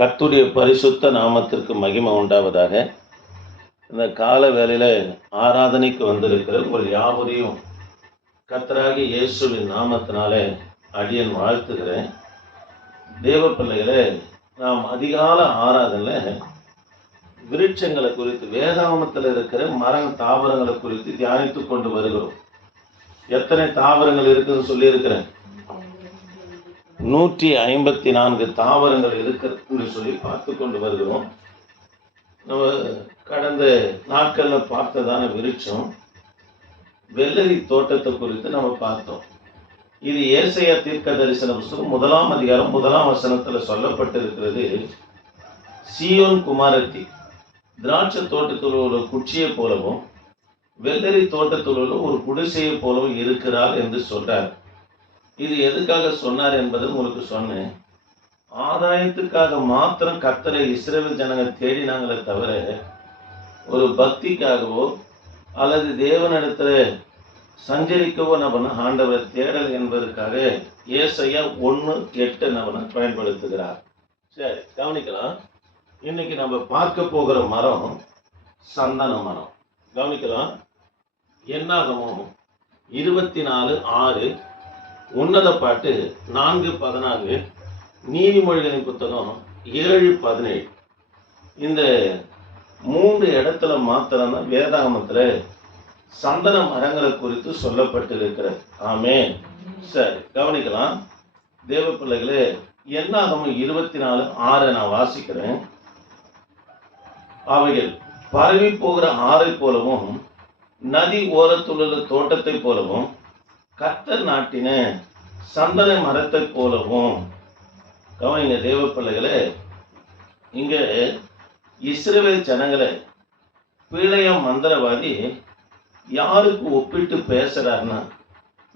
கர்த்தருடைய பரிசுத்த நாமத்திற்கு மகிமை உண்டாவதாக. இந்த கால வேளையில் ஆராதனைக்கு வந்திருக்கிற உங்கள் யாவரையும் கர்த்தராகிய இயேசுவின் நாமத்தினாலே அடியன் வாழ்த்துகிறேன். தேவ பிள்ளைகளே, நாம் அதிகால ஆராதனையில் விருட்சங்களை குறித்து, வேதாகமத்தில் இருக்கிற தாவரங்களை குறித்து தியானித்து கொண்டு வருகிறோம். எத்தனை தாவரங்கள் இருக்குதுன்னு சொல்லியிருக்கிறேன். 154 தாவரங்கள் இருக்கிறது சொல்லி பார்த்து கொண்டு வருகிறோம். நம்ம கடந்த நாட்களில் பார்த்ததான விருட்சம் வெள்ளரி தோட்டத்தை குறித்து நம்ம பார்த்தோம். இது ஏசாயா தீர்க்க தரிசன புஸ்தகம் 1ஆம் அதிகாரம் 1ஆம் வசனத்தில் சொல்லப்பட்டிருக்கிறது. சீயோன் குமாரத்தி திராட்சை தோட்டத்தில் உள்ள குச்சியை போலவும் வெள்ளரி தோட்டத்தில் உள்ள ஒரு குடிசையை போலவும் இருக்கிறார் என்று சொல்றார். இது எதுக்காக சொன்னார் என்பது உங்களுக்கு சொன்னேன். ஆதாயத்துக்காக மாத்திரம் கர்த்தரை இஸ்ரவேல் ஜனங்கள் தேடினாங்களே தவிர ஒரு பக்திக்காகவோ அல்லது தேவனிடத்துல சஞ்சரிக்கவோ நம்ம ஆண்டவர் தேடல் என்பதற்காக ஏசாயா 1:8 நம்ம பயன்படுத்துகிறார். சரி, கவனிக்கலாம். இன்னைக்கு நம்ம பார்க்க போகிற மரம் சந்தன மரம். கவனிக்கலாம். என்னாகமோ 24:6, உன்னத பாட்டு 4:14, நீதிமொழிகளின் புத்தகம் 7:17. இந்த 3 இடத்துல மாத்திரம்தான் வேதாகமத்தில் சந்தன மரங்களை குறித்து சொல்லப்பட்டிருக்கிறது. ஆமென். சரி, கவனிக்கலாம். தேவ பிள்ளைகளே, என்னாகமம் 24:6 நான் வாசிக்கிறேன். அவைகள் பரவி போகிற ஆறை போலவும் நதி ஓரத்துள்ள தோட்டத்தை போலவும் கர்த்தர் நாட்டின சந்தன மரத்தை போலவும். கவனிங்க தேவ பிள்ளைகளே, இங்க இஸ்ரவேல் ஜனங்களை பீழையம் மந்திரவாதி யாருக்கு ஒப்பிட்டு பேசுறாருன்னா,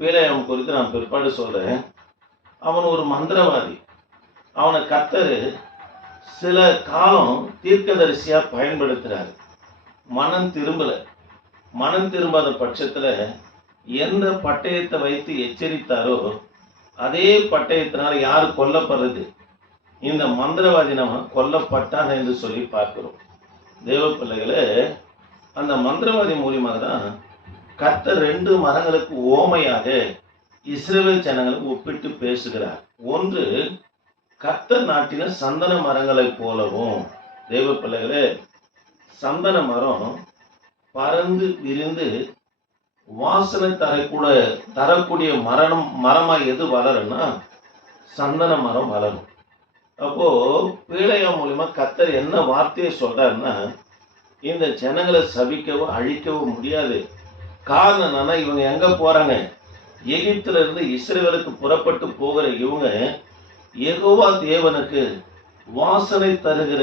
பீழையம் குறித்து நான் பிற்பாடு சொல்றேன். அவன் ஒரு மந்திரவாதி. அவனை கர்த்தர் சில காலம் தீர்க்கதரிசியா பயன்படுத்துறாரு. மனம் திரும்பாத பட்சத்துல எந்த பட்டயத்தை வைத்து எச்சரித்தாரோ அதே பட்டயத்தினால் யார் கொல்லப்படுறது? இந்த மந்திரவாதி நம்ம கொல்லப்பட்டான் என்று சொல்லி பார்க்கிறோம். தேவ பிள்ளைகளே, அந்த மந்திரவாதி மூலியமாக தான் கர்த்தர் 2 மரங்களுக்கு ஓமையாக இஸ்ரவேல் ஜனங்களுக்கு ஒப்பிட்டு பேசுகிறார். ஒன்று கர்த்தர் நாட்டின சந்தன மரங்களை போலவும். தேவ பிள்ளைகளே, சந்தன மரம் பறந்து விரிந்து வாசனை தரக்கூடிய மரமா எது வளரும்னா சந்தன மரம் வளரும். அப்போ பீழையம் மூலியமா கர்த்தர் என்ன வார்த்தையை சொல்றாருன்னா, இந்த ஜனங்களை சபிக்கவோ அழிக்கவோ முடியாது. காரணம் என்னன்னா, இவங்க எங்க போறாங்க? எகிப்துல இருந்து இஸ்ரவேலுக்கு புறப்பட்டு போகிற இவங்க யெகோவா தேவனுக்கு வாசனை தருகிற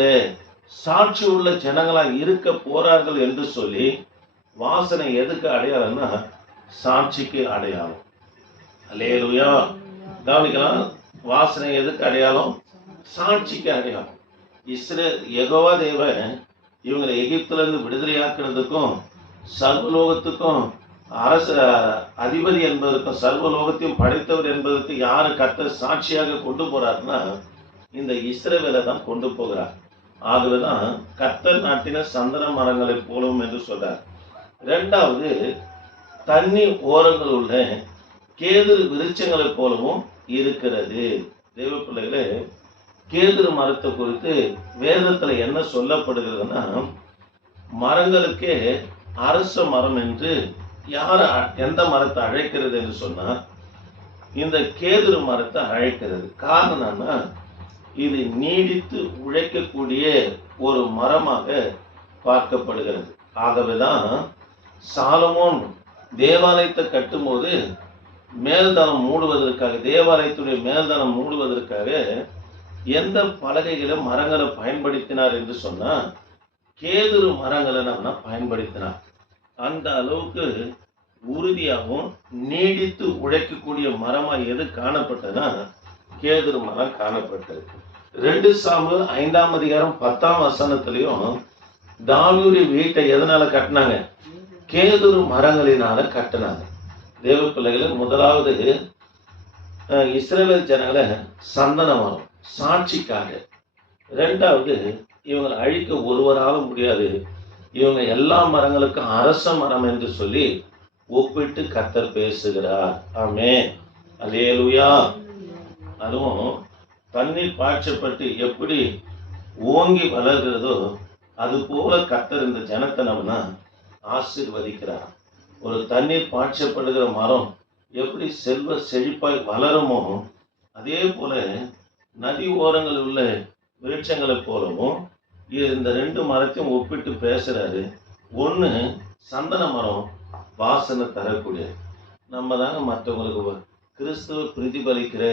சாட்சி உள்ள ஜனங்களா இருக்க போறார்கள் என்று சொல்லி, வாசனை எதுக்கு அடையாளம்னா சாட்சிக்கு அடையாளம். அல்லேலூயா. கவனிக்கலாம். வாசனை எதுக்கு அடையாளம்? சாட்சிக்கு அடையாளம். யெகோவா தேவன் இவங்களை எகிப்துல இருந்து விடுதலையாக்குறதுக்கும் சர்வலோகத்துக்கும் அதிபதி என்பதற்கும் சர்வலோகத்தையும் படைத்தவர் என்பதற்கு யாரு கர்த்தர் சாட்சியாக கொண்டு போறாருன்னா இந்த இஸ்ரவேலை தான் கொண்டு போகிறார். ஆகவேதான் கர்த்தர் நாட்டின சந்தன மரங்களை போலவும் என்று சொல்றார். 2வது, தண்ணி ஓரங்கள் உள்ள கேதுரு விருட்சங்களை போலவும் இருக்கிறது. தேவ பிள்ளைகளே, கேதுரு மரத்தை குறித்து வேதத்துல என்ன சொல்லப்படுகிறதுன்னா, மரங்களுக்கே அரச மரம் என்று எந்த மரத்தை அழைக்கிறது என்று சொன்னா இந்த கேதுரு மரத்தை அழைக்கிறது. காரணம் என்னன்னா, இது நீடித்து உழைக்கக்கூடிய ஒரு மரமாக பார்க்கப்படுகிறது. ஆகவேதான் சாலமோன் தேவாலயத்தை கட்டும்போது மேல்தளம் மூடுவதற்காக, தேவாலயத்துடைய மேல்தளம் மூடுவதற்காக எந்த பலகைகளை மரங்களை பயன்படுத்தினார் என்று சொன்னா கேதுரு மரங்களை நம்ம பயன்படுத்தினார். அந்த அளவுக்கு உறுதியாகவும் நீடித்து உழைக்கக்கூடிய மரமா எது காணப்பட்டதுன்னா கேதுரு மரம் காணப்பட்டது. 2 சாமுவேல் 5ஆம் அதிகாரம் 10ஆம் வசனத்திலையும் தாவீது வீட்டை எதனால கட்டினாங்க? கேதுரு மரங்களினால கட்டினாங்க. தேவ பிள்ளைகளை, முதலாவது இஸ்ரவேல் ஜனங்களை சந்தன மரம் சாட்சிக்காக ரெண்டாவது, இவங்களை அழிக்க ஒருவரால முடியாது, இவங்க எல்லா மரங்களுக்கும் அரச மரம் என்று சொல்லி ஒப்பிட்டு கர்த்தர் பேசுகிறார். ஆமென், அல்லேலூயா. அதுவும் தண்ணீர் பாய்ச்சப்பட்டு எப்படி ஓங்கி வளர்கிறதோ அது போல கர்த்தர் இந்த ஜனத்தை நம்ம ஆசீர்வதிக்கிறார். ஒரு தண்ணீர் பாய்ச்சப்படுகிற மரம் எப்படி செல்வ செழிப்பாய் வளருமோ அதே போல நதி ஓரங்களில் உள்ள விருட்சங்களை போலவும் இந்த ரெண்டு மரத்தையும் ஒப்பிட்டு பேசுறாரு. ஒன்று சந்தன மரம், வாசனை தரக்கூடிய, நம்ம தாங்க மற்றவங்களுக்கு கிறிஸ்துவ பிரதிபலிக்கிற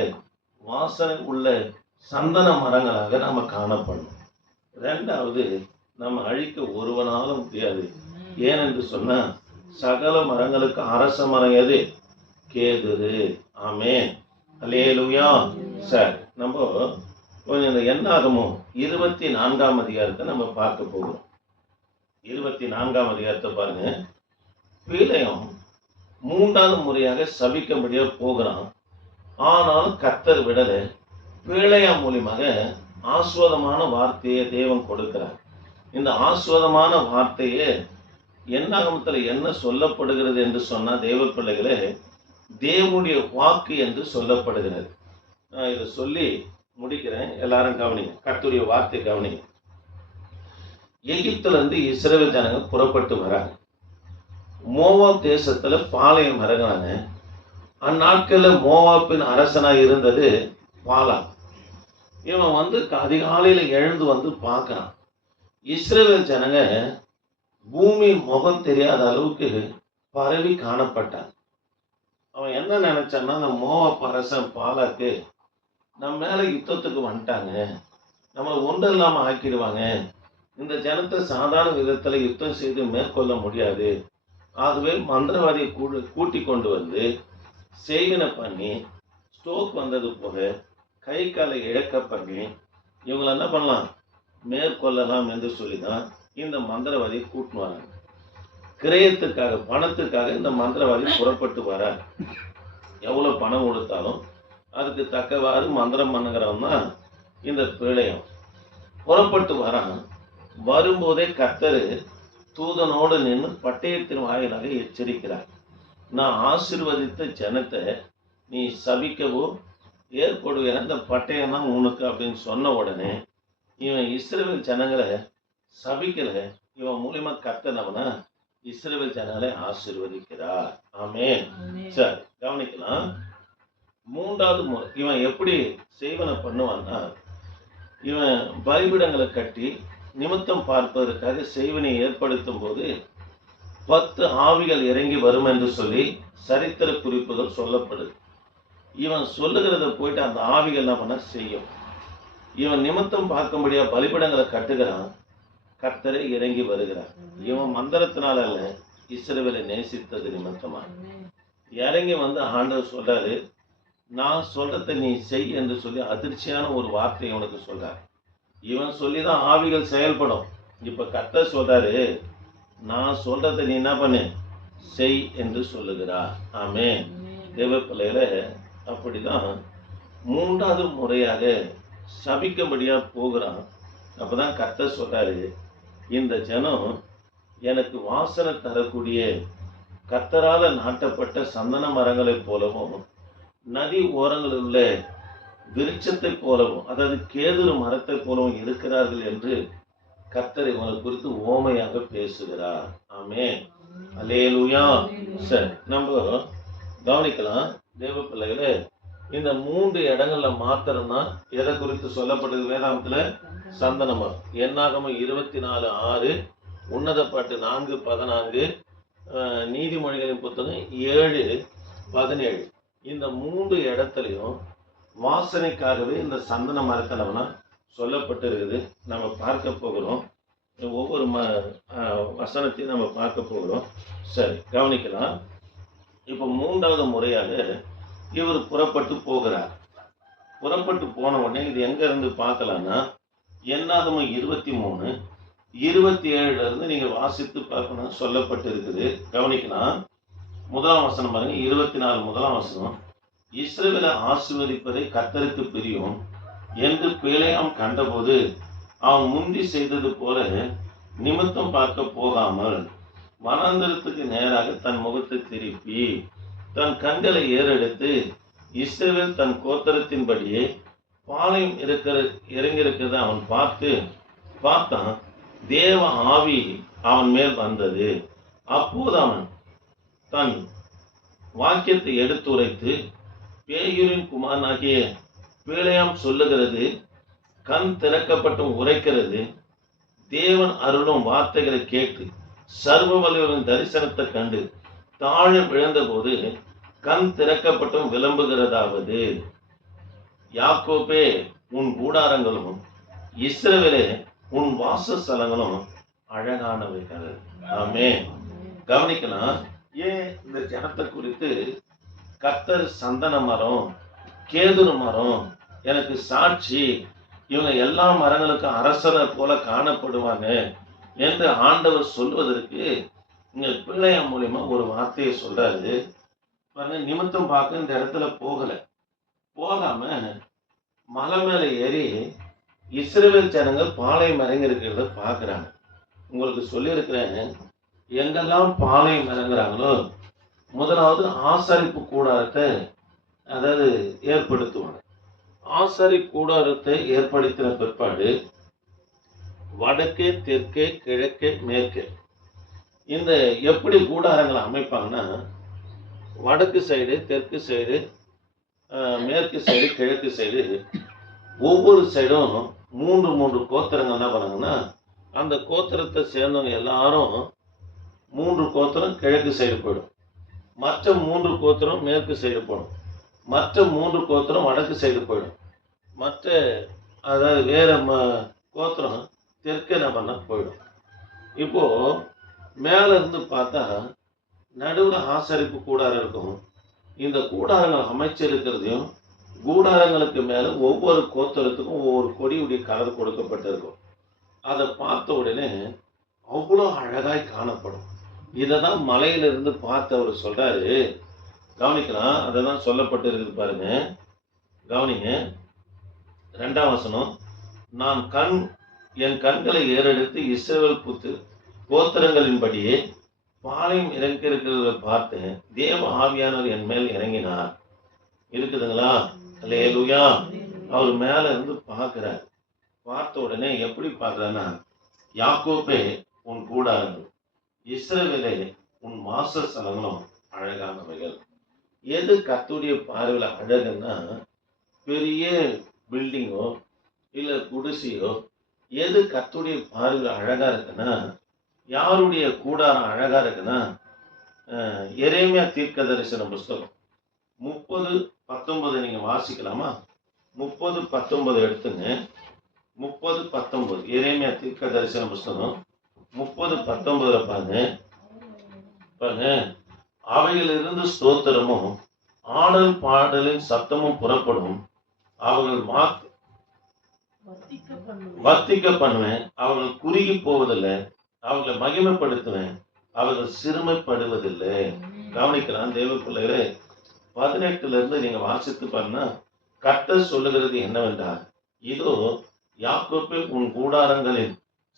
வாசனை உள்ள சந்தன மரங்களாக நம்ம காணப்படணும். ரெண்டாவது, நம்ம அழிக்க ஒருவனாலும் முடியாது. ஏனென்று சொன்னா சகல மரங்களுக்கு அரச மரம் எது? கேதுரு. ஆமென், அல்லேலூயா. சரி, நம்ம கொஞ்சம் இந்த என்னாகமோ 24ஆம் அதிகாரத்தை நம்ம பார்க்க போகிறோம். 24ஆம் அதிகாரத்தை பாருங்க. பீலையம் 3வது முறையாக சபிக்கும்படியா போகிறான். ஆனாலும் கர்த்தர் விடல. பீலையா மூலியமாக ஆஸ்வாதமான வார்த்தையை தேவன் கொடுக்கிறார். இந்த ஆஸ்வாதமான வார்த்தையே என்னாகமத்தில் என்ன சொல்லப்படுகிறது என்று சொன்னா, தேவ பிள்ளைகளே, தேவனுடைய வாக்கு என்று சொல்லப்படுகிறது. நான் இதை சொல்லி முடிக்கிறேன். எல்லாரும் கவனிங்க, கர்த்தருடைய வார்த்தை கவனிங்க. எகிப்துல இருந்து இஸ்ரவேல் ஜனங்க புறப்பட்டு வராங்க. மோவாப் தேசத்துல பாளையம் இறங்குறாங்க. அந்நாட்கள்ல மோவாப்பின் அரசனாக இருந்தது பாலாக். இவன் அதிகாலையில எழுந்து பார்க்கறான். இஸ்ரவேல் ஜனங்க பூமி முகம் தெரியாத அளவுக்கு பரவி காணப்பட்டான். அவன் என்ன நினைச்சான்னா, அந்த மோவாப் அரசன் பாலாக்கு நம்ம மேல யுத்தத்துக்கு வந்துட்டாங்க, நம்மளை ஒன்றும் இல்லாம ஆக்கிடுவாங்க, இந்த ஜனத்தை சாதாரண விதத்துல யுத்தம் செய்து மேற்கொள்ள முடியாது, ஆகவே மந்திரவாதியை கூட்டி கொண்டு வந்து செய்வினை பண்ணி ஸ்டோக் வந்தது போக கை காலை இழக்க பண்ணி இவங்களை என்ன பண்ணலாம், மேற்கொள்ளலாம் என்று சொல்லிதான் இந்த மந்திரவாதியை கூட்டின்னு வராங்க. கிரயத்துக்காக, பணத்துக்காக இந்த மந்திரவாதி புறப்பட்டு வரார். எவ்வளவு பணம் கொடுத்தாலும் அதுக்கு தக்கவாறு மந்திரம் பண்ணுகிறவன் தான் இந்த பீலையம். புறப்பட்டு வரான். வரும்போதே கர்த்தர் தூதனோடு நின்று பட்டயத்தின் வாயிலாக எச்சரிக்கிறார். நான் ஆசீர்வதித்த ஜனத்தை நீ சபிக்கவோ ஏற்படுவேன், இந்த பட்டயம் தான் உனக்கு அப்படின்னு சொன்ன உடனே இவன் இஸ்ரவேல் ஜனங்களை சபிக்கல. இவன் மூலியமா கர்த்தனவனா இஸ்ரவேல் ஜனங்களை ஆசீர்வதிக்கிறார். ஆமென். சரி, கவனிக்கலாம். 3வது முறை இவன் எப்படி செய்வனை பண்ணுவான்னா, இவன் பலிபீடங்களை கட்டி நிமித்தம் பார்ப்பதற்காக செய்வனை ஏற்படுத்தும் போது 10 ஆவிகள் இறங்கி வரும் என்று சொல்லி சரித்திர குறிப்புகள் சொல்லப்படுது. இவன் சொல்லுகிறத போயிட்டு அந்த ஆவிகள் என்ன பண்ண செய்யும். இவன் நிமித்தம் பார்க்கும்படியா பலிபீடங்களை கட்டுகிறான். கர்த்தரே இறங்கி வருகிறார். இவன் மந்திரத்தினால அல்ல, இஸ்ரவேலை நேசித்தது நிமித்தமா இறங்கி ஆண்டவர் சொல்றாரு, நான் சொல்றதை நீ செய் என்று சொல்லி அதிர்ச்சியான ஒரு வார்த்தை உனக்கு சொல்றாரு. இவன் சொல்லிதான் ஆவிகள் செயல்படும். இப்ப கர்த்தர் சொல்றாரு, நான் சொல்றதை நீ என்ன பண்ணு, செய் என்று சொல்லுகிறார். ஆமென். தேவ பிள்ளைகள, அப்படிதான் 3வது முறையாக சபிக்கும்படியா போகிறான். அப்பதான் கர்த்தர் சொல்றாரு, இந்த ஜனம் எனக்கு வாசனை தரக்கூடிய கர்த்தரால நாட்டப்பட்ட சந்தன மரங்களைப் போலவும் நதி ஓரங்களில் உள்ள விருட்சத்தை போலவும், அதாவது கேதுரு மரத்தை போலவும் இருக்கிறார்கள் என்று கர்த்தர் இவங்களை குறித்து ஓமையாக பேசுகிறார். ஆமென், அல்லேலூயா. சரி, நம்ம கவனிக்கலாம் தேவ பிள்ளைகளே. இந்த 3 இடங்கள்ல மாத்திரம்தான் எதை குறித்து சொல்லப்படுது வேதாந்தத்துல? சந்தன மரம். என்னாகமம் 24:6, உன்னத பாட்டு 4:14, நீதிமொழிகளின் புத்தகம் 7:17. இந்த 3 இடத்துலையும் வாசனைக்காகவே இந்த சந்தன மரத்தனவனா சொல்லப்பட்டு இருக்குது. நம்ம பார்க்க போகிறோம். ஒவ்வொரு வசனத்தையும் நம்ம பார்க்க போகிறோம். சரி, கவனிக்கலாம். இப்போ 3வது முறையாக இவர் புறப்பட்டு போகிறார். புறப்பட்டு போன உடனே இது எங்க இருந்து பார்க்கலாம்னா, என்னாகமம் 23:27 இருந்து நீங்க வாசித்து பார்க்கணும் சொல்லப்பட்டு இருக்குது. கவனிக்கலாம். 1ஆம் வசனம் பாருங்க. 24 1ஆம் வசனம். இஸ்ரவேலை ஆசீர்வதிப்பதை கர்த்தருக்கு பிரியும் என்று பேலேயாம் கண்டபோது அவன் முந்தி செய்தது போல நிமித்தம் பார்க்க போகாமல் வனாந்தரத்துக்கு நேராக தன் முகத்தை திருப்பி தன் கண்களை ஏறெடுத்து இஸ்ரவேல் தன் கோத்திரத்தின்படியே பாளையம் இறங்கியிருக்கிறத அவன் பார்த்தான். தேவ ஆவி அவன் மேல் வந்தது. அப்போது அவன் தன் வாக்கியத்தை எடுத்துரைத்து, பேயூரின் குமாரனாகிய பிலேயாம் சொல்லுகிறது, கண் திறக்கப்பட்டும் உரைக்கிறது, தேவன் அருளும் வார்த்தைகளை கேட்டு சர்வ வல்லவரின் தரிசனத்தை கண்டு தாழ விழுந்தபோது கண் திறக்கப்பட்டும் விளம்புகிறதாவது, யாக்கோபே உன் கூடாரங்களும் இஸ்ரவேலே உன் வாசஸ்தலங்களும் அழகானவைகள். ஆமே. கவனிக்கலாம். ஏன் இந்த ஜனத்தை குறித்து கர்த்தர் சந்தன மரம், கேதுரு மரம் எனக்கு சாட்சி, இவங்க எல்லா மரங்களுக்கும் அரசரை போல காணப்படுவாங்க என்று ஆண்டவர் சொல்வதற்கு இங்க பிள்ளையாம் மூலியமா ஒரு வார்த்தையை சொல்றாரு பாருங்க. நிமித்தம் பார்க்க இந்த இடத்துல போகாம மலை மேல ஏறி இஸ்ரவேல் ஜனங்கள் பாளையம் இறங்கி இருக்கிறத பாக்குறாங்க. உங்களுக்கு சொல்லியிருக்கிறேன், எங்கெல்லாம் பாளையம் இறங்குறாங்களோ முதலாவது ஆசாரிப்பு கூடாரத்தை ஏற்படுத்துவாங்க. ஆசாரிப்பு கூடாரத்தை ஏற்படுத்தின பிற்பாடு வடக்கே, தெற்கே, கிழக்கே, மேற்கே இந்த எப்படி கூடாரங்களை அமைப்பாங்கன்னா, வடக்கு சைடு, தெற்கு சைடு, மேற்கு சைடு, கிழக்கு சைடு, ஒவ்வொரு சைடும் மூன்று கோத்திரங்கள் என்ன பண்ணாங்கன்னா, அந்த கோத்திரத்தை சேர்ந்தவங்க எல்லாரும் 3 கோத்திரம் கிழக்கு சைடு போயிடும், மற்ற 3 கோத்திரம் மேற்கு சைடு போயிடும், மற்ற 3 கோத்திரம் வடக்கு சைடு போயிடும், மற்ற வேற கோத்திரம் தெற்கு என்ன பண்ண போயிடும். இப்போ மேல இருந்து பார்த்தா நடுவில் ஆசரிப்பு கூடாரம் இருக்கும். இந்த கூடாரங்கள் அமைச்சிருக்கிறதையும் கூடாரங்களுக்கு மேல ஒவ்வொரு கோத்திரத்துக்கும் ஒவ்வொரு கொடியுடைய கலர் கொடுக்கப்பட்டிருக்கும். அதை பார்த்த உடனே அவ்வளோ அழகாய் காணப்படும். இதை தான் மலையிலிருந்து பார்த்து அவர் சொல்றாரு. கவனிக்கலாம், அதை தான் சொல்லப்பட்டு இருக்குது பாருங்க. கவனிங்க, 2ஆம் வசனம். நான் என் கண்களை ஏறெடுத்து இஸ்ரவேல் கோத்திரங்களின்படியே பாளையம் இறங்கியிருக்கிறத பார்த்தேன். தேவ ஆவியானவர் என் மேல் இறங்கினார். இருக்குதுங்களா? அல்லேலூயா. அவர் மேல இருந்து பார்க்கிறார். பார்த்த உடனே எப்படி பார்க்கிறான்னா, யாக்கோபே உன் கூடாரங்கள், இஸ்ரவேலே உன் வாசஸ்தலங்களும் அழகானவைகள். எது கர்த்தருடைய பார்வையில் அழகுன்னா, பெரிய பில்டிங்கோ இல்லை குடிசையோ, எது கர்த்தருடைய பார்வையில் அழகா இருக்குன்னா, யாருடைய கூடாரம் அழகா இருக்குன்னா, எரேமியா தீர்க்க தரிசன புஸ்தகம் 30:19 நீங்க வாசிக்கலாமா? 30:19 எடுத்துங்க. 30:19 எரேமியா தீர்க்க தரிசன புஸ்தகம் 30:19 பாருங்க. அவையிலிருந்து ஸ்தோத்திரமும் ஆடல் பாடலின் சத்தமும் புறப்படும். அவர்கள் வர்த்திக்க பண்ணுவேன். அவர்கள் குறுகி போவதில்லை. அவர்களை மகிமைப்படுத்துவேன். அவர்கள் சிறுமைப்படுவதில்லை. கவனிக்கலாம் தேவ பிள்ளைகளே. 18 இருந்து நீங்க வாசித்து பாருன்னா, கர்த்தர் சொல்லுகிறது என்னவென்றால், இதோ யாக்கோபே உன் கூடாரங்களின்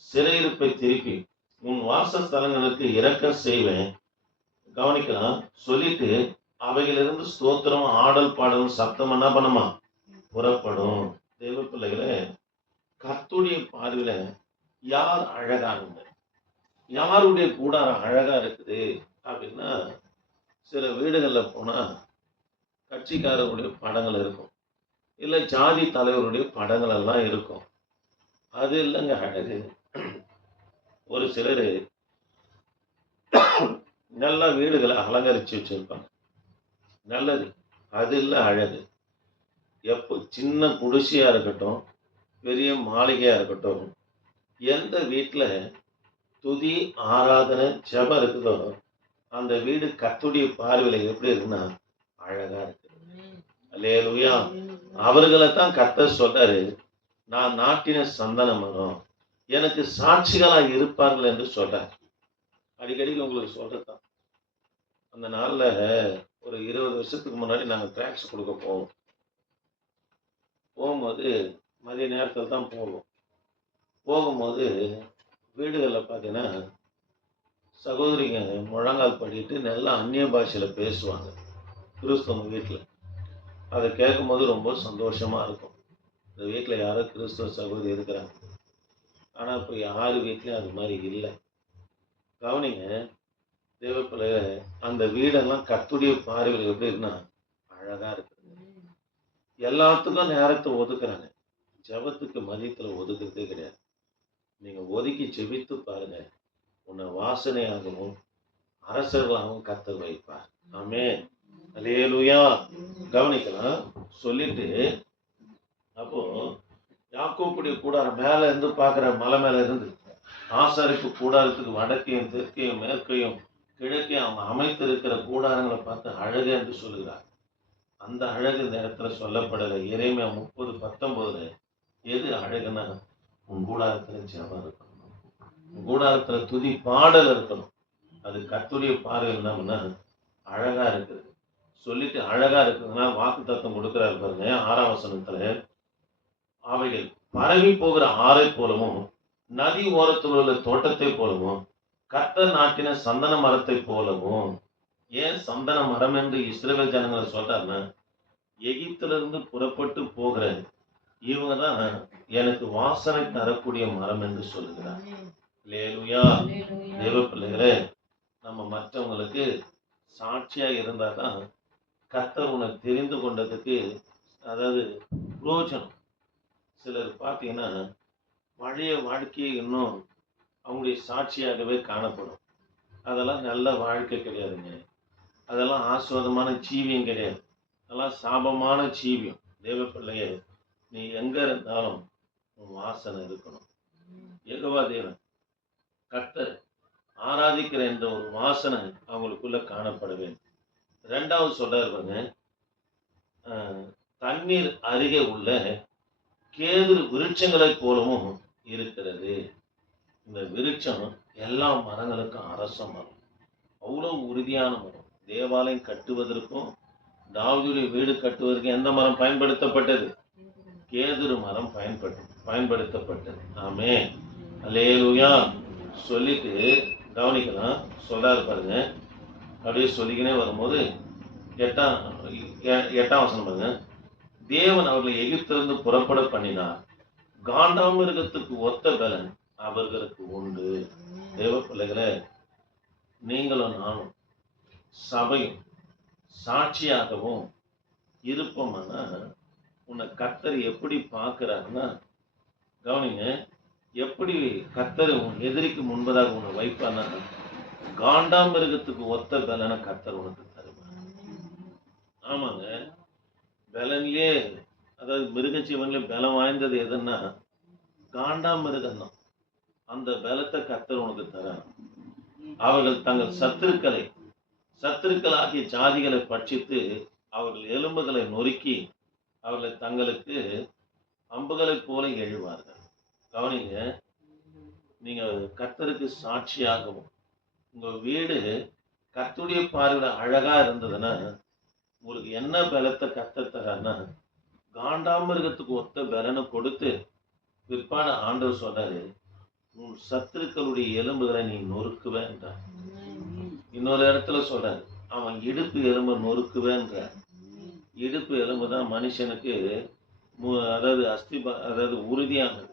சிறையிருப்பை திருப்பி உன் வாசஸ்தலங்களுக்கு இரக்கம் செய்வேன். கவனிக்கலாம். சொல்லிட்டு அவைகளிலிருந்து ஸ்தோத்திரம் ஆடல் பாடலும் சத்தம் என்ன பண்ணுமா? புறப்படும். தேவ பிள்ளைகளே, கர்த்தருடைய பார்வையில யார் அழகானவங்க, யாருடைய கூடாரம் அழகா இருக்குது அப்படின்னா, சில வீடுகள்ல போனா கட்சிக்காரருடைய படங்கள் இருக்கும், இல்லை ஜாதி தலைவருடைய படங்கள் எல்லாம் இருக்கும். அது இல்லைங்க அழகு. ஒரு சிலர் நல்லா வீடுகளை அலங்கரிச்சு வச்சிருப்பாங்க, நல்லது. அது இல்லை அழகு. எப்போ சின்ன குடிசையா இருக்கட்டும், பெரிய மாளிகையா இருக்கட்டும், எந்த வீட்டில் துதி, ஆராதனை, ஜெபம் இருக்குதோ அந்த வீடு கர்த்தருடைய பார்வையில எப்படி இருக்குன்னா அழகா இருக்கு. அல்லேலூயா. அவர்களை தான் கர்த்தர் சொல்றாரு, நான் நாட்டின சந்தன மரம், எனக்கு சாட்சிகளா இருப்பார்கள் என்று சொல்றார். அடிக்கடிக்கு உங்களுக்கு சொல்றதுதான். அந்த நாள்ல ஒரு 20 வருஷத்துக்கு முன்னாடி நாங்கள் டிராக்ஸ் கொடுக்க போகும்போது மதிய நேரத்தில் தான் போவோம். போகும்போது வீடுகளில் பார்த்தீங்கன்னா சகோதரிங்க முழங்கால் படிட்டு நல்லா அந்நிய பாஷையில் பேசுவாங்க கிறிஸ்தவ வீட்டில். அதை கேட்கும்போது ரொம்ப சந்தோஷமாக இருக்கும். இந்த வீட்டில் யாரோ கிறிஸ்தவ சகோதரி இருக்கிறாங்க. ஆனால் இப்போ யார் வீட்லையும் அது மாதிரி இல்லை. கவனிங்க, தேவப்பிள்ளைய அந்த வீடெல்லாம் கர்த்தருடைய பார்வையில் எப்படி இருக்குன்னா அழகாக இருக்குது. எல்லாத்துக்கும் நேரத்தை ஒதுக்குறாங்க. ஜெபத்துக்கு மதியத்தில் ஒதுக்குறதே கிடையாது. நீங்கள் ஒதுக்கி ஜெபித்து பாருங்க, உன்னை வாசனையாகவும் அரசர்களாகவும் கர்த்தர் வைப்பார். ஆமென். அல்லேலூயா. கவனிக்கலாம். சொல்லிட்டு அப்போ யாக்கோப்புடைய கூடாரம் மேல இருந்து பார்க்குற மலை மேல இருந்து ஆசாரிப்பு கூடாரத்துக்கு வடக்கையும் தெற்கையும் மேற்கையும் கிழக்கையும் அவங்க அமைத்திருக்கிற கூடாரங்களை பார்த்து அழகு என்று சொல்லுகிறார். அந்த அழகு இந்த இடத்துல சொல்லப்படலை. எரேமியா 30:19 எது அழகுன்னா, உன் கூடாரத்துல ஜெபம் இருக்கணும், உன் கூடாரத்துல துதி பாடல் இருக்கணும். அது கர்த்தருடைய பார்வையில் என்னன்னா அழகா இருக்குது. சொல்லிட்டு அழகா இருக்குதுன்னா வாக்கு தத்துவம் கொடுக்கிறாரு பாருங்க 6ஆம் வசனத்துல, அவைகள் பரவி போகிற ஆறை போலவும் நதி ஓரத்தில் உள்ள தோட்டத்தை போலவும் கர்த்தர் நாட்டின சந்தன மரத்தை போலவும். ஏன் சந்தன மரம் என்று இஸ்ரவேல் ஜனங்களை சொல்றாருன்னா, எகிப்திலிருந்து புறப்பட்டு போகிற இவங்க தான் எனக்கு வாசனை தரக்கூடிய மரம் என்று சொல்லுகிறார். அல்லேலூயா. தேவ பிள்ளைகளே, நம்ம மற்றவங்களுக்கு சாட்சியா இருந்தா தான் கர்த்தர் உன்னை தெரிந்து கொண்டதுக்கு அதாவது புரோஜனம். சிலர் பார்த்தீங்கன்னா பழைய வாழ்க்கையை இன்னும் அவங்களுடைய சாட்சியாகவே காணப்படும். அதெல்லாம் நல்ல வாழ்க்கை கிடையாதுங்க. அதெல்லாம் ஆஸ்வாதமான ஜீவியம் கிடையாது. அதெல்லாம் சாபமான ஜீவியம். தேவ பிள்ளையே, நீ எங்க இருந்தாலும் உன் வாசனை இருக்கணும். யெகோவா தேவன் கர்த்தர் ஆராதிக்கிற என்ற ஒரு வாசனை அவங்களுக்குள்ள காணப்பட வேண்டும். 2வது சொல்றாரு பாருங்க, தண்ணீர் அருகே உள்ள கேதுரு விருட்சங்களை போலவும் இருக்கிறது. இந்த விருட்சம் எல்லா மரங்களுக்கும் அரச மரம். அவ்வளவு உறுதியான மரம். தேவாலயம் கட்டுவதற்கும் தாவீதுடைய வீடு கட்டுவதற்கும் எந்த மரம் பயன்படுத்தப்பட்டது? கேதுரு மரம் பயன்படுத்தப்பட்டது. ஆமென். அல்லேலூயா. சொல்லிட்டு கவனிக்கலாம். சொல்றாரு பாருங்க. அப்படியே சொல்லிக்கினே வரும்போது 8ஆம் வசனம் பாருங்க. தேவன் அவர்களை எகிப்திலிருந்து புறப்பட பண்ணினார். காண்டாமிருகத்துக்கு ஒத்த பலன் அவர்களுக்கு உண்டு. தேவ பிள்ளைகளே, நீங்களும் நானும் சபையும் சாட்சியாகவும் இருப்போம்னா, உன்னை கர்த்தர் எப்படி பார்க்கிறாருன்னா, கவனிங்க, எப்படி கர்த்தர் உன் எதிரிக்கு முன்பதாக உன்னை வைப்பான்னா, காண்டாமிருகத்துக்கு ஒத்த பலனை கர்த்தர் உனக்கு தருவார். ஆமாங்க, பலன்லயே அதாவது மிருக ஜீவன்ல பலம் வாய்ந்தது எதுன்னா காண்டாமிருகம் தான். அந்த பலத்தை கர்த்தர் உனக்கு தரார். அவர்கள் தங்கள் சத்துருக்களாகிய ஜாதிகளை பட்சித்து அவர்கள் எலும்புகளை நொறுக்கி அவர்களை தங்களுக்கு அம்புகளைப் போல எழுவார்கள். கவனிங்க, நீங்க கர்த்தருக்கு சாட்சியாகவும் உங்க வீடு கர்த்தருடைய பார்வையில அழகா இருந்ததுன்னா, உங்களுக்கு என்ன பலத்தை கர்த்தர் தரான்னா, காண்டாமிருகத்துக்கு ஒத்த பலனை கொடுத்து பிற்பாடு ஆண்டவர் சொல்றாரு, உன் சத்துருக்களுடைய எலும்புகளை நீ நொறுக்குவேன்றார். இன்னொரு இடத்துல சொல்றாரு, அவன் இடுப்பு எலும்பு நொறுக்குவேன்றார். இடுப்பு எலும்பு தான் மனுஷனுக்கு அதாவது அதாவது உறுதியானது.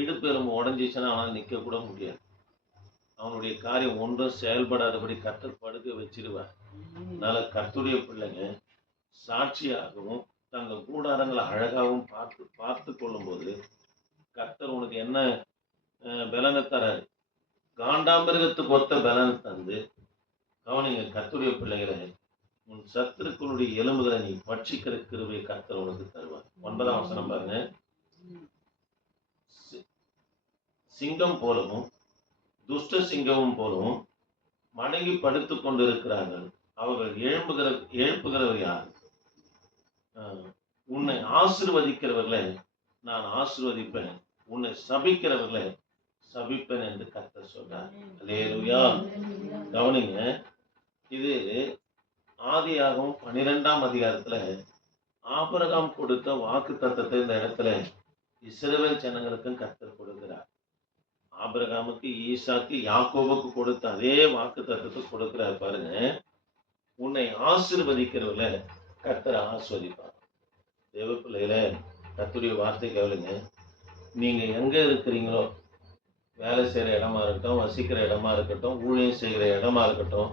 இடுப்பு எலும்பு உடஞ்சிச்சுன்னா அவனால் நிற்க கூட முடியாது. அவனுடைய காரியம் ஒன்றும் செயல்படாதபடி கர்த்தர் படுக்க வச்சிருவார். அதனால கர்த்தருடைய பிள்ளைங்க சாட்சியாகவும் தங்கள் கூடாரங்களை அழகாகவும் பார்த்து கொள்ளும்போது கர்த்தர் உனக்கு என்ன பலனை தராரு? காண்டாமிருகத்துக்கு ஒத்த பலனை தந்து, கவனிங்க கர்த்தருடைய பிள்ளைகளை, உன் சத்துருக்களுடைய எலும்புகளை நீ பட்சிக்கிற கிருபையை கர்த்தர் உனக்கு தருவார். 9ஆம் வசனம் பாருங்க. சிங்கம் போலவும் துஷ்ட சிங்கமும் போலவும் மடங்கி படுத்துக் கொண்டிருக்கிறார்கள். அவர்கள் எழுப்புகிறவர் யார்? உன்னை ஆசீர்வதிக்கிறவர்களை நான் ஆசீர்வதிப்பேன், உன்னை சபிக்கிறவர்களை சபிப்பேன் என்று கர்த்தர் சொல்றார். அல்லேலூயா. கவனிங்க, இது ஆதியாகமம் 12ஆம் அதிகாரத்துல ஆபிரகாம் கொடுத்த வாக்கு தத்தத்தை இந்த இடத்துல இஸ்ரவேல் ஜனங்களுக்கும் கர்த்தர் கொடுக்கிறார். ஆபிரகாமுக்கு, ஈசாக்கு, யாக்கோபுக்கு கொடுத்த அதே வாக்கு தத்தத்தை கொடுக்கிறார் பாருங்க. உன்னை ஆசீர்வதிக்கிறவர்கள கர்த்தர் ஆஸ்வதிப்பார். தேவ பிள்ளைகள, கர்த்தருடைய வார்த்தை கேளுங்க. நீங்க எங்க இருக்கிறீங்களோ, வேலை செய்யற இடமா இருக்கட்டும், வசிக்கிற இடமா இருக்கட்டும், ஊழியம் செய்கிற இடமா இருக்கட்டும்,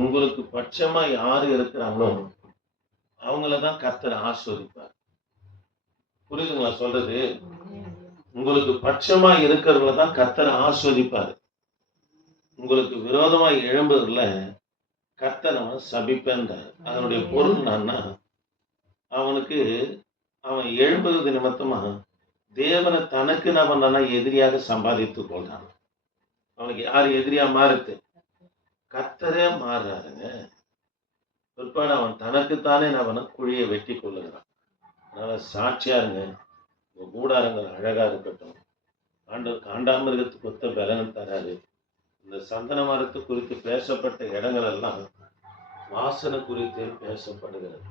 உங்களுக்கு பட்சமா யாரு இருக்கிறாங்களோ அவங்களதான் கர்த்தர் ஆஸ்வதிப்பார். புரியுதுங்களா சொல்றது? உங்களுக்கு பட்சமா இருக்கிறவங்கள தான் கர்த்தர் ஆஸ்வதிப்பாரு. உங்களுக்கு விரோதமா எழும்புறதுல கர்த்தர் அவன் சபிப்பேன்றார். அதனுடைய பொருள் என்னன்னா, அவனுக்கு அவன் எழும்புறது நிமித்தமா தேவனை தனக்கு என்ன பண்ணான்னா எதிரியாக சம்பாதித்துக் கொள்றான். அவனுக்கு யார் எதிரியா மாறுது? கர்த்தரே மாறுறாருங்க. பிற்பாடு அவன் தனக்குத்தானே அவனை குழியை வெட்டி கொள்ளுகிறான். அதனால சாட்சியா இருங்க. உங்க கூடாரங்கள் அழகா இருக்கட்டும். ஆண்டவர் காண்டாமிருகத்துக்கு ஒத்த பலன் தராரு. இந்த சந்தன மரத்து குறித்து பேசப்பட்ட இடங்கள் எல்லாம் வாசனை குறித்து பேசப்படுகிறது.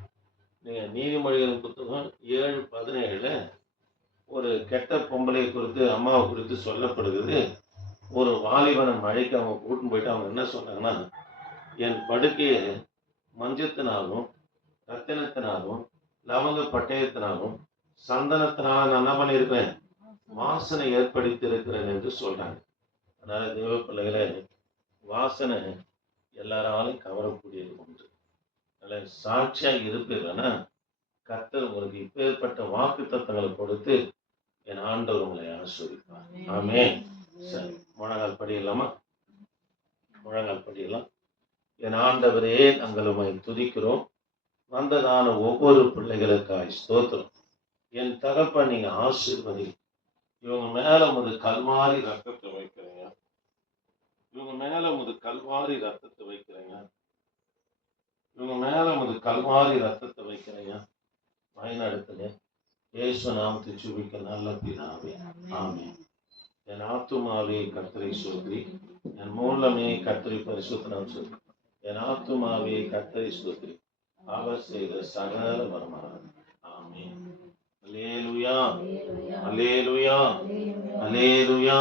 நீங்க நீதிமொழிகள் புத்தகம் 7:17 ஒரு கெட்ட பொம்பளை குறித்து, அம்மாவை குறித்து சொல்லப்படுகிறது. ஒரு வாலிபனை மழைக்கு அவங்க கூட்டின்னு போயிட்டு அவங்க என்ன சொன்னாங்கன்னா, என் படுக்கையை மஞ்சத்தினாலும் ரத்தினத்தினாலும் லவங்க பட்டயத்தினாலும் சந்தனத்தினால நான் என்ன பண்ணியிருக்கிறேன், வாசனை ஏற்படுத்தி இருக்கிறேன் என்று சொல்றாங்க. அதனால தேவ பிள்ளைகளே, வாசனை எல்லாராலும் கவரக்கூடியது ஒன்று. அதனால சாட்சியா இருப்பீங்கன்னா கர்த்தர் உங்களுக்கு இப்பேற்பட்ட வாக்கு தத்தங்களை கொடுத்து என் ஆண்டவர் உங்களை ஆசீர்வதிப்பார். ஆமென். சரி, முழங்கால் படியலாமா? முழங்கால் படியலாம். என் ஆண்டவரே, நாங்கள் உம்மை துதிக்கிறோம். வந்ததான ஒவ்வொரு பிள்ளைகளுக்காய் ஸ்தோத்திரம். என் தகப்பன் நீங்க ஆசீர்வதி. இவங்க மேல உமது கல்வாரி ரத்தத்தை வைக்கிறீங்க. இவங்க மேல உமது கல்வாரி ரத்தத்தை வைக்கிறீங்க. இவங்க மேல உமது கல்வாரி ரத்தத்தை வைக்கிறீங்க. வயநாடுத்துல இயேசு நாமத்தை சுபிக்க நல்ல பிதாவே, ஆமென். என் ஆத்துமாவே கர்த்தரை ஸ்தோத்திரி, என் மூலமே கர்த்தரை பரிசுத்தம் சொல்லி, என் ஆத்துமாவே கர்த்தரை ஸ்தோத்திரி, அவர் செய்த சகல மர்மம். ஆமென். அல்லேலூயா, அல்லேலூயா, அல்லேலூயா.